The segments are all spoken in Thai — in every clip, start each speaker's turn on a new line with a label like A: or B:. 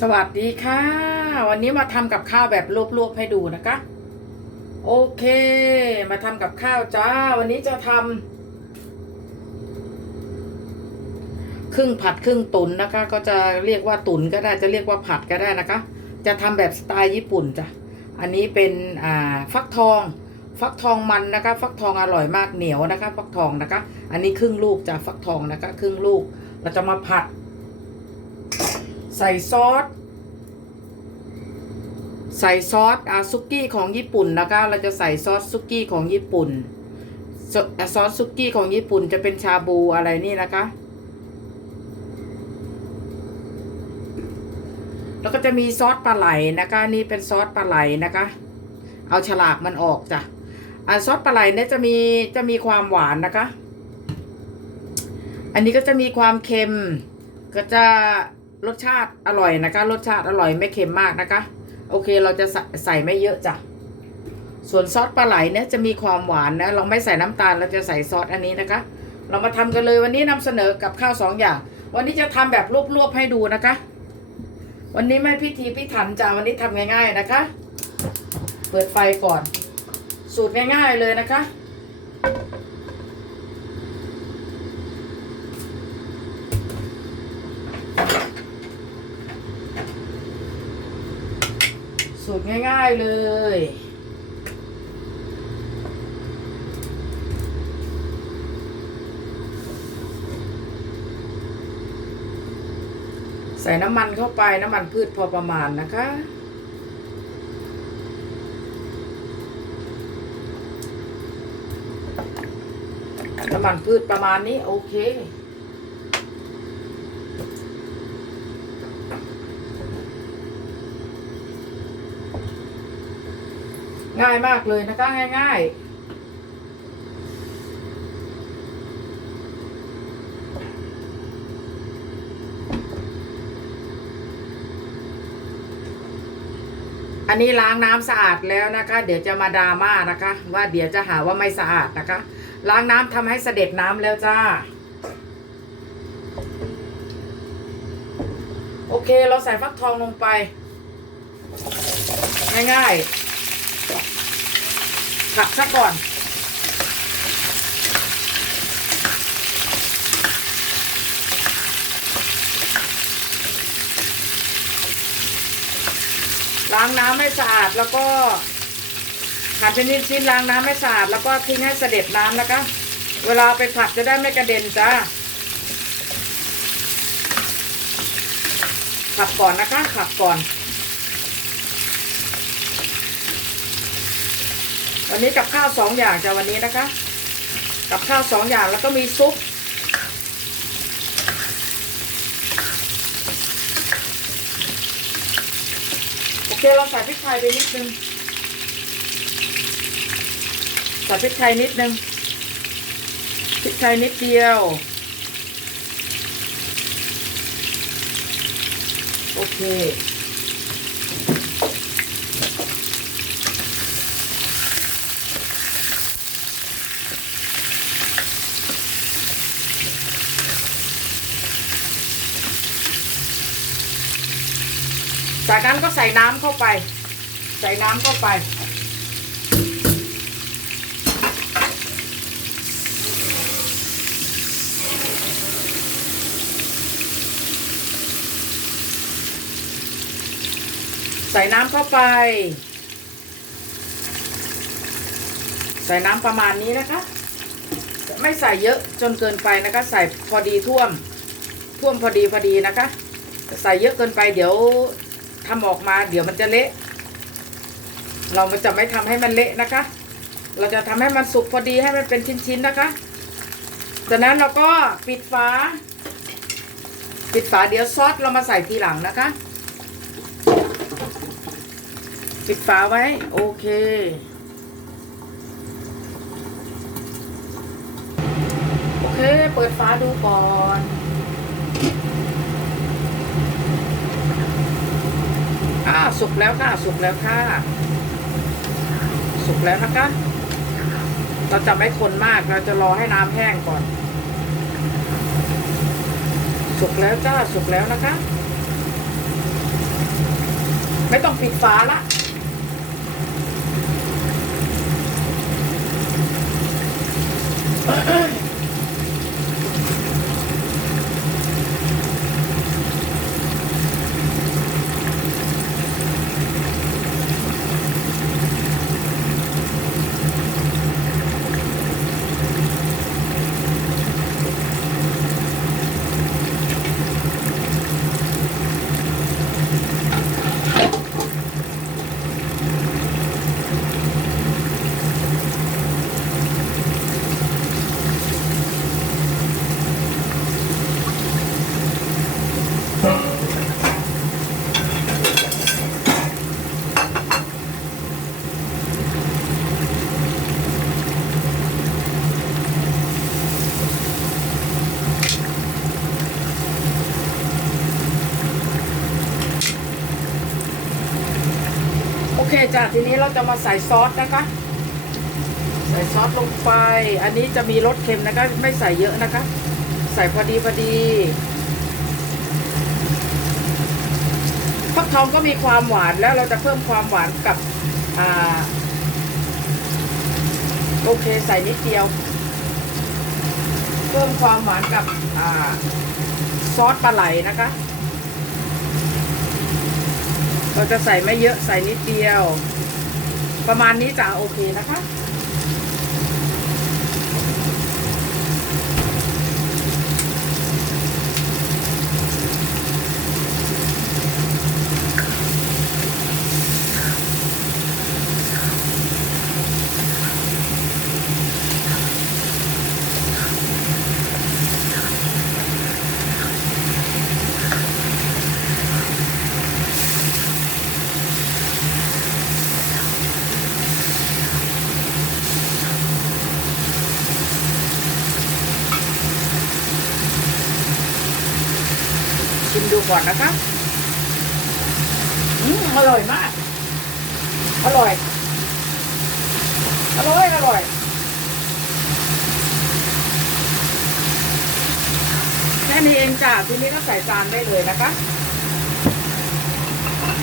A: สวัสดีค่ะ วันนี้มาทำกับข้าวแบบรวบๆให้ดูนะคะ โอเค มาทำกับข้าวจ้า วันนี้จะทำครึ่งผัดครึ่งตุนนะคะ ก็จะเรียกว่าตุนก็ได้จะเรียกว่าผัดก็ได้นะคะ จะทำแบบสไตล์ญี่ปุ่นจ้ะอันนี้เป็นอ่าฟักทอง ฟักทองมันนะคะ ฟักทองอร่อยมากเหนียวนะคะ ฟักทองนะคะ อันนี้ครึ่งลูกจ้ะฟักทองนะคะ ครึ่งลูกเราจะมาผัด ส่ซอส ใส่ซอสอาซุกี้ของญี่ปุ่นนะคะ เราจะใส่ซอสซุกี้ของญี่ปุ่นซอซอสซุกี้ของญี่ปุ่นจะเป็นชาบูอะไรนี่นะคะ แล้วก็จะมีซอสปลาไหลนะคะ นี่เป็นซอสปลาไหลนะคะ เอาฉลากมันออกจ้ะอ่าซอสปลาไหลเนี่ยจะมีจะมีความหวานนะคะ อันนี้ก็จะมีความเค็มก็จะ รสชาติอร่อยนะคะ รสชาติอร่อยไม่เค็มมากนะคะ โอเคเราจะใส่ใส่ไม่เยอะจ้ะส่วนซอสปลาไหลเนี่ยจะมีความหวานนะเราไม่ใส่น้ำตาลเราจะใส่ซอสอันนี้นะคะ เรามาทำกันเลยวันนี้นำเสนอกับข้าวสองอย่าง วันนี้จะทำแบบรวบๆให้ดูนะคะ วันนี้ไม่พิธีพิถันจ้ะวันนี้ทำง่าย ๆนะคะ เปิดไฟก่อน สูตรง่าย ๆเลยนะคะ สูตรง่าย ๆเลย ใส่น้ำมันเข้าไปน้ำมันพืชพอประมาณนะคะน้ำมันพืชประมาณนี้โอเค ง่ายมากเลยนะคะง่ายๆอันนี้ล้างน้ำสะอาดแล้วนะคะ เดี๋ยวจะมาดราม่านะคะ ว่าเดี๋ยวจะหาว่าไม่สะอาดนะคะ ล้างน้ำทำให้เสด็จน้ำแล้วจ้า โอเคเราใส่ฟักทองลงไป ง่ายๆ ผัดซะก่อนล้างน้ำให้สะอาดแล้วก็ผัดเป็นชิ้นๆล้างน้ำให้สะอาดแล้วก็ทิ้งให้เสด็จน้ำนะคะ เวลาเอาไปผัดจะได้ไม่กระเด็นจ้าผัดก่อนนะคะผัดก่อน วันนี้กับข้าวสองอย่างจะวันนี้นะคะ กับข้าวสองอย่างแล้วก็มีซุปโอเคเราใส่พริกไทยไปนิดนึงใส่พริกไทยนิดนึงพริกไทยนิดเดียวโอเค จากนั้นก็ ใส่น้ำเข้าไป ใส่น้ำเข้าไป ใส่น้ำเข้าไป ใส่น้ำประมาณนี้นะคะ ไม่ใส่เยอะจนเกินไปนะคะ ใส่พอดีท่วม ท่วมพอดีพอดีนะคะ ใส่เยอะเกินไปเดี๋ยว ทำออกมาเดี๋ยวมันจะเละ เราจะไม่ทำให้มันเละนะคะ เราจะทำให้มันสุกพอดีให้มันเป็นชิ้นๆนะคะจากนั้นเราก็ปิดฝา ปิดฝาเดี๋ยวซอสเรามาใส่ทีหลังนะคะ ปิดฝาไว้ โอเค โอเค เปิดฝาดูก่อน อ่าสุกแล้วค่ะ สุกแล้วค่ะ สุกแล้วนะคะ เราจะไม่คนมากเราจะรอให้น้ำแห้งก่อน สุกแล้วจ้าสุกแล้วนะคะ ไม่ต้องปิดฝาละโอเคจ้ะทีนี้เราจะมาใส่ซอสนะคะ ใส่ซอสลงไป อันนี้จะมีรสเค็มนะคะ ไม่ใส่เยอะนะคะ ใส่พอดีพอดีฟักทองก็มีความหวานแล้วเราจะเพิ่มความหวานกับอ่าโอเคใส่นิดเดียว เพิ่มความหวานกับอ่าซอสปลาไหลนะคะ เราจะใส่ไม่เยอะใส่นิดเดียว ประมาณนี้จะโอเคนะคะ ก่อนนะคะอืมอร่อยมาก อร่อย อร่อย อร่อยแค่นี้เองจ้ะทีนี้ก็ใส่จานได้เลยนะคะ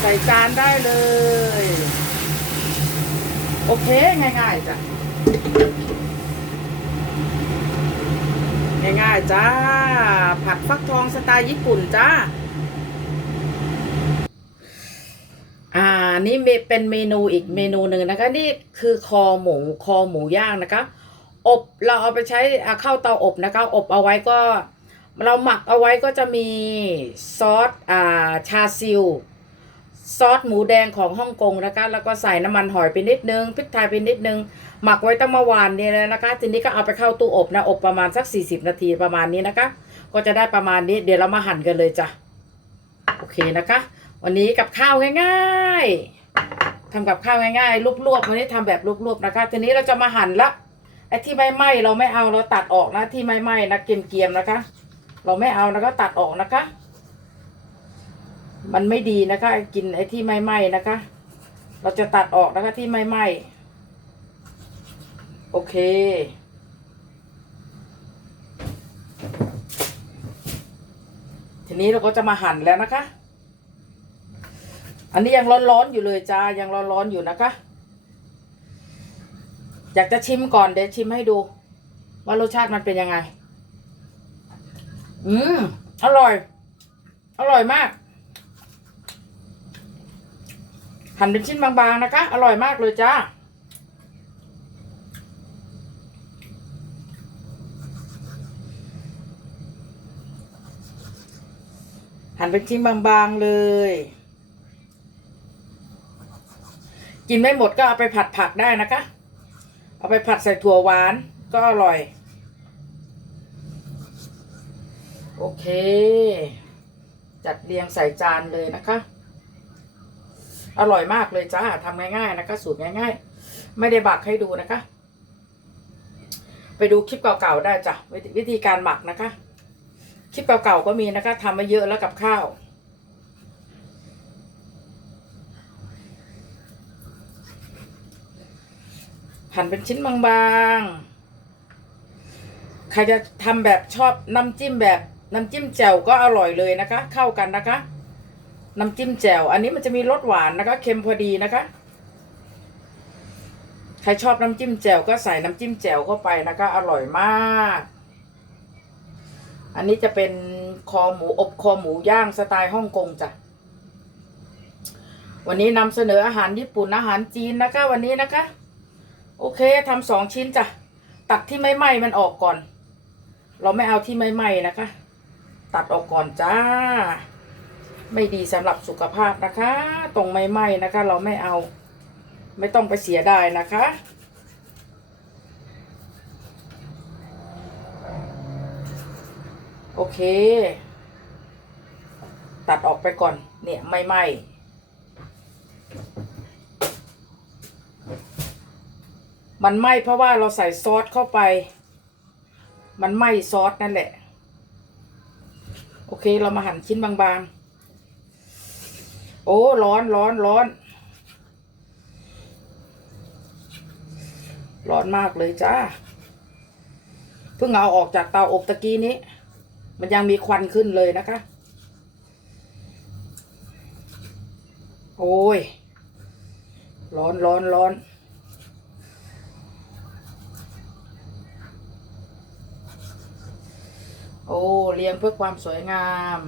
A: ใส่จานได้เลย โอเค ง่ายๆจ้ะง่ายๆจ้า ผัดฟักทองสไตล์ญี่ปุ่นจ้า อ่า นี่เป็นเมนูอีกเมนูหนึ่งนะคะ นี่คือคอหมูคอหมูย่างนะคะ อบเราเอาไปใช้อ่าเข้าเตาอบนะคะ อบเอาไว้ก็เราหมักเอาไว้ก็จะมีซอสอ่าชาซิลซอสหมูแดงของฮ่องกงนะคะ แล้วก็ใส่น้ำมันหอยไปนิดนึงพริกไทยไปนิดนึง หมักไว้ตั้งเมื่อวานนี่ยนะคะ ทีนี้ก็เอาไปเข้าตู้อบนะ อบประมาณสัก 40 นาทีประมาณนี้นะคะ ก็จะได้ประมาณนี้ เดี๋ยวเรามาหั่นกันเลยจ้ะ โอเคนะคะ วันนี้กับข้าวง่ายๆทำกับข้าวง่ายๆลวกๆวันนี้ทำแบบลวกๆนะคะ ทีนี้เราจะมาหั่นละไอ้ที่ไม่ไหม้เราไม่เอาเราตัดออกนะที่ไม่ไหม้นะเกรียมๆนะคะ เราไม่เอานะก็ตัดออกนะคะ มันไม่ดีนะคะ กินไอ้ที่ไม่ไหม้นะคะ เราจะตัดออกนะคะที่ไม่ไหม้โอเคทีนี้เราก็จะมาหั่นแล้วนะคะ อันนี้ยังร้อนๆอยู่เลยจ้ายังร้อนๆอยู่นะคะ อยากจะชิมก่อนเดี๋ยวชิมให้ดู ว่ารสชาติมันเป็นยังไง อืมอร่อย อร่อยมากหั่นเป็นชิ้นบางๆนะคะ อร่อยมากเลยจ้าหั่นเป็นชิ้นบางๆเลย กินไม่หมดก็เอาไปผัดผักได้นะคะ เอาไปผัดใส่ถั่วหวานก็อร่อย โอเค จัดเรียงใส่จานเลยนะคะ อร่อยมากเลยจ้าทำง่ายๆนะคะ สูตรง่าย ๆ ไม่ได้บักให้ดูนะคะ ไปดูคลิปเก่าๆได้จ้ะวิธีวิธีการหมักนะคะ คลิปเก่าๆก็มีนะคะทำมาเยอะแล้วกับข้าว หั่นเป็นชิ้นบางๆ ใครจะทำแบบชอบน้ำจิ้มแบบน้ำจิ้มแจ่วก็อร่อยเลยนะคะ เข้ากันนะคะ น้ำจิ้มแจ่วอันนี้มันจะมีรสหวานนะคะ เค็มพอดีนะคะ ใครชอบน้ำจิ้มแจ่วก็ใส่น้ำจิ้มแจ่วเข้าไปนะคะ อร่อยมาก อันนี้จะเป็นคอหมูอบคอหมูย่างสไตล์ฮ่องกงจ้ะวันนี้นำเสนออาหารญี่ปุ่นอาหารจีนนะคะ วันนี้นะคะ โอเคทำสองชิ้นจ้ะ ตัดที่ไม่ไหม้มันออกก่อน เราไม่เอาที่ไม่ไหม้นะคะ ตัดออกก่อนจ้า ไม่ดีสำหรับสุขภาพนะคะ ตรงไม่ไหม้นะคะ เราไม่เอา ไม่ต้องไปเสียดายนะคะโอเค ตัดออกไปก่อน เนี่ย ไม่ไหม้ มันไหม้เพราะว่าเราใส่ซอสเข้าไป มันไหม้ซอสนั่นแหละ โอเคเรามาหั่นชิ้นบางๆ โอ้ร้อนร้อนร้อนร้อนมากเลยจ้า เพิ่งเอาออกจากเตาอบตะกี้นี้ มันยังมีควันขึ้นเลยนะคะ โอ้ย ร้อนร้อนร้อน โอ้เรียงเพื่อความสวยงาม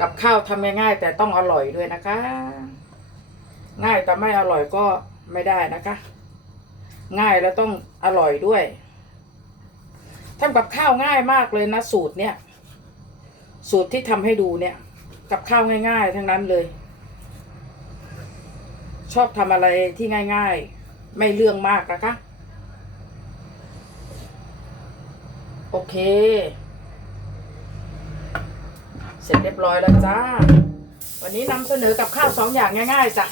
A: กับข้าวทำง่ายๆแต่ต้องอร่อยด้วยนะคะ ง่ายแต่ไม่อร่อยก็ไม่ได้นะคะ ง่ายแล้วต้องอร่อยด้วยทำกับข้าวง่ายมากเลยนะสูตรเนี้ยสูตรที่ทำให้ดูเนี่ย กับข้าวง่าย ๆ ทั้งนั้นเลย ชอบทำอะไรที่ง่าย ๆ ไม่เรื่องมากนะคะ โอเค เสร็จเรียบร้อยแล้วจ้า วันนี้นำเสนอกับข้าวสองอย่างง่ายๆจ้ะ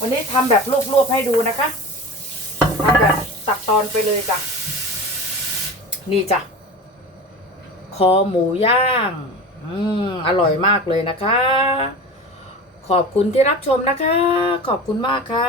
A: วันนี้ทำแบบรวบๆให้ดูนะคะทำแบบตักตอนไปเลยจ้ะ นี่จ้ะ คอหมูย่าง อืม อร่อยมากเลยนะคะ ขอบคุณที่รับชมนะคะ ขอบคุณมากค่ะ